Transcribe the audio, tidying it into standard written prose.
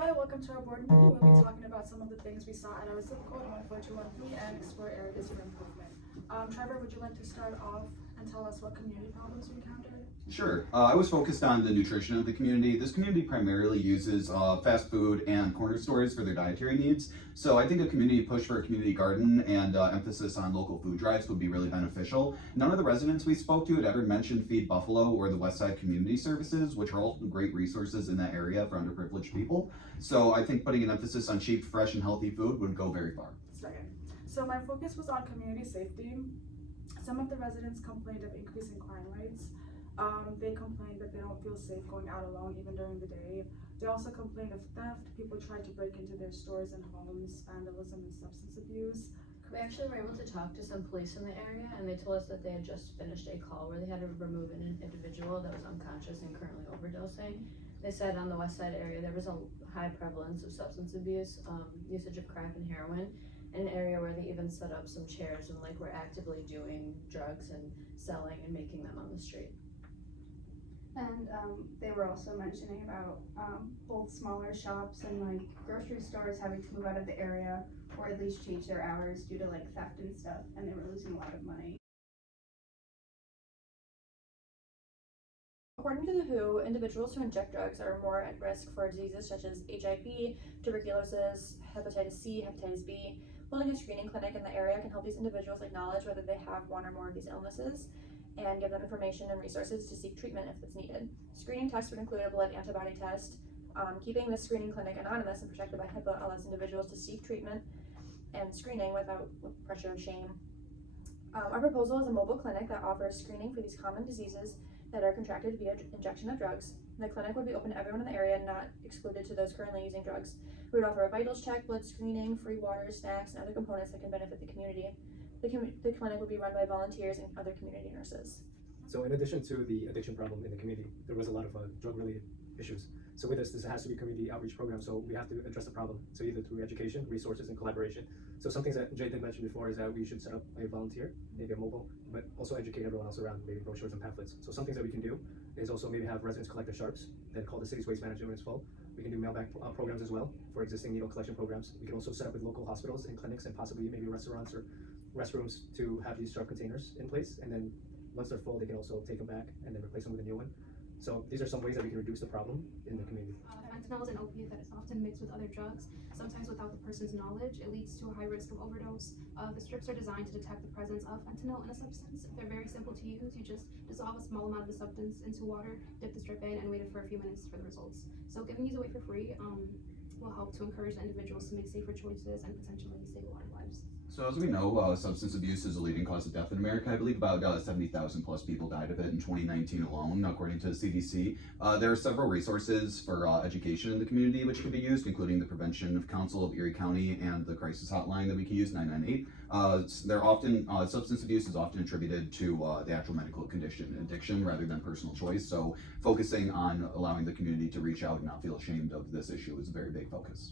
Hi, welcome to our board meeting. We'll be talking about some of the things we saw at our zip code 14213 and explore areas for improvement. Trevor, would you like to start off and tell us what community problems you encountered? Sure. I was focused on the nutrition of the community. This community primarily uses fast food and corner stores for their dietary needs. So I think a community push for a community garden and emphasis on local food drives would be really beneficial. None of the residents we spoke to had ever mentioned Feed Buffalo or the Westside Community Services, which are all great resources in that area for underprivileged people. So I think putting an emphasis on cheap, fresh, and healthy food would go very far. Second. So my focus was on community safety. Some of the residents complained of increasing crime rates. They complained that they don't feel safe going out alone even during the day. They also complained of theft. People tried to break into their stores and homes, vandalism, and substance abuse. We actually were able to talk to some police in the area, and they told us that they had just finished a call where they had to remove an individual that was unconscious and currently overdosing. They said on the west side area there was a high prevalence of substance abuse, usage of crack and heroin, in an area where they even set up some chairs and were actively doing drugs and selling and making them on the street. And they were also mentioning about both smaller shops and grocery stores having to move out of the area or at least change their hours due to theft and stuff, and they were losing a lot of money. According to the WHO, individuals who inject drugs are more at risk for diseases such as HIV, tuberculosis, hepatitis C, hepatitis B. Holding a screening clinic in the area can help these individuals acknowledge whether they have one or more of these illnesses and give them information and resources to seek treatment if it's needed. Screening tests would include a blood antibody test. Keeping this screening clinic anonymous and protected by HIPAA allows individuals to seek treatment and screening without pressure of shame. Our proposal is a mobile clinic that offers screening for these common diseases that are contracted via injection of drugs. The clinic would be open to everyone in the area, not excluded to those currently using drugs. We would offer a vitals check, blood screening, free water, snacks, and other components that can benefit the community. The clinic would be run by volunteers and other community nurses. So in addition to the addiction problem in the community, there was a lot of drug-related issues. So with this has to be a community outreach program, so we have to address the problem. So either through education, resources, and collaboration. So some things that Jay did mention before is that we should set up a volunteer, maybe a mobile, but also educate everyone else around, maybe brochures and pamphlets. So some things that we can do is also maybe have residents collect their sharps, then call the city's waste management when it's full. We can do mailback programs as well for existing needle collection programs. We can also set up with local hospitals and clinics and possibly maybe restaurants or restrooms to have these sharp containers in place, and then once they're full they can also take them back and then replace them with a new one. So these are some ways that we can reduce the problem in the community. Fentanyl is an opiate that is often mixed with other drugs, sometimes without the person's knowledge. It leads to a high risk of overdose. The strips are designed to detect the presence of fentanyl in a substance. They're very simple to use. You just dissolve a small amount of the substance into water, dip the strip in, and wait for a few minutes for the results. So giving these away for free will help to encourage the individuals to make safer choices and potentially save a lot of lives. So as we know, substance abuse is a leading cause of death in America. I believe about 70,000 plus people died of it in 2019 alone, according to the CDC. There are several resources for education in the community which can be used, including the Prevention of Council of Erie County and the crisis hotline that we can use, 998. They're often, substance abuse is often attributed to the actual medical condition, addiction, rather than personal choice. So focusing on allowing the community to reach out and not feel ashamed of this issue is a very big focus.